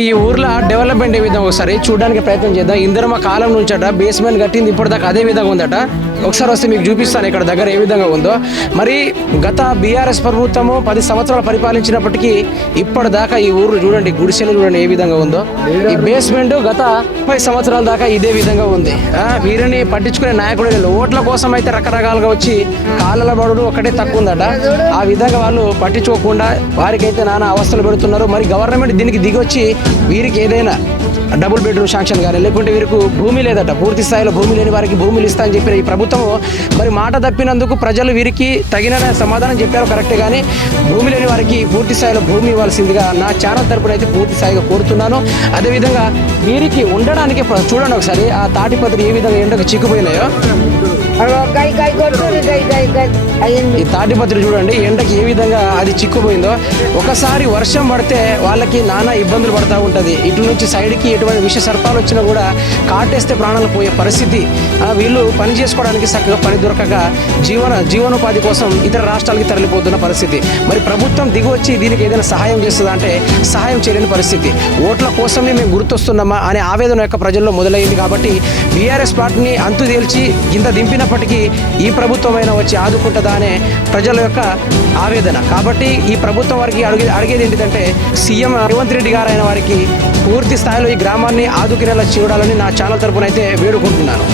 ఈ ఊర్లో డెవలప్మెంట్ ఏ విధంగా ఒకసారి చూడడానికి ప్రయత్నం చేద్దాం. ఇందిరమ్మ కాలం నుంచి అట బేస్మెంట్ కట్టింది ఇప్పటిదాకా అదే విధంగా ఉందట. ఒకసారి వస్తే మీకు చూపిస్తాను ఇక్కడ దగ్గర ఏ విధంగా ఉందో. మరి గత బీఆర్ఎస్ ప్రభుత్వము 10 సంవత్సరాలు పరిపాలించినప్పటికీ ఇప్పటిదాకా ఈ ఊరు చూడండి, గుడిసెలు చూడండి ఏ విధంగా ఉందో. ఈ బేస్మెంట్ గత 30 సంవత్సరాల దాకా ఇదే విధంగా ఉంది. వీరిని పట్టించుకునే నాయకుడు లేదు. ఓట్ల కోసం అయితే రకరకాలుగా వచ్చి కాళ్ళ బడుడు ఒకటే తక్కువ ఉందట. ఆ విధంగా వాళ్ళు పట్టించుకోకుండా వారికైతే నానా అవస్థలు పెడుతున్నారు. మరి గవర్నమెంట్ దీనికి దిగొచ్చి వీరికి ఏదైనా డబుల్ బెడ్రూమ్ శాంక్షన్ కానీ లేకుంటే వీరికి భూమి లేదట, పూర్తి స్థాయిలో భూమి లేని వారికి భూమిలు ఇస్తా అని చెప్పిన ఈ ప్రభుత్వం మరి మాట తప్పినందుకు ప్రజలు వీరికి తగిన సమాధానం చెప్పారు కరెక్టే, కానీ భూమి లేని వారికి పూర్తి స్థాయిలో భూమి ఇవ్వాల్సిందిగా నా ఛానల్ తరపున అయితే పూర్తి స్థాయిగా కోరుతున్నాను. అదేవిధంగా వీరికి ఉండడానికి చూడండి ఒకసారి ఆ తాటిపత్రి ఏ విధంగా ఎండకు చిక్కుపోయినాయో. ఈ తాటిపత్రి చూడండి ఎండకి ఏ విధంగా అది చిక్కుపోయిందో. ఒకసారి వర్షం పడితే వాళ్ళకి నానా ఇబ్బందులు పడుతూ ఉంటుంది. ఇటు నుంచి సైడ్కి ఎటువంటి విష సర్పాలు వచ్చినా కూడా కాటేస్తే ప్రాణాలు పోయే పరిస్థితి. వీళ్ళు పని చేసుకోవడానికి చక్కగా పని దొరకక జీవనోపాధి కోసం ఇతర రాష్ట్రాలకి తరలిపోతున్న పరిస్థితి. మరి ప్రభుత్వం దిగొచ్చి దీనికి ఏదైనా సహాయం చేస్తుందా అంటే సహాయం చేయలేని పరిస్థితి. ఓట్ల కోసమే మేము గుర్తొస్తున్నామా అనే ఆవేదన యొక్క ప్రజల్లో మొదలైంది. కాబట్టి బీఆర్ఎస్ పార్టీని అంతు తేల్చి కింద దింపినప్పటికీ ఈ ప్రభుత్వమైనా వచ్చి ఆదుకుంటుందా అనే ప్రజల యొక్క ఆవేదన. కాబట్టి ఈ ప్రభుత్వం వారికి అడిగేది ఏంటిదంటే సీఎం రేవంత్ రెడ్డి గారు అయిన వారికి పూర్తి స్థాయిలో ఈ గ్రామాన్ని ఆదుకునేలా చూడాలని నా ఛానల్ తరపున అయితే వేడుకుంటున్నాను.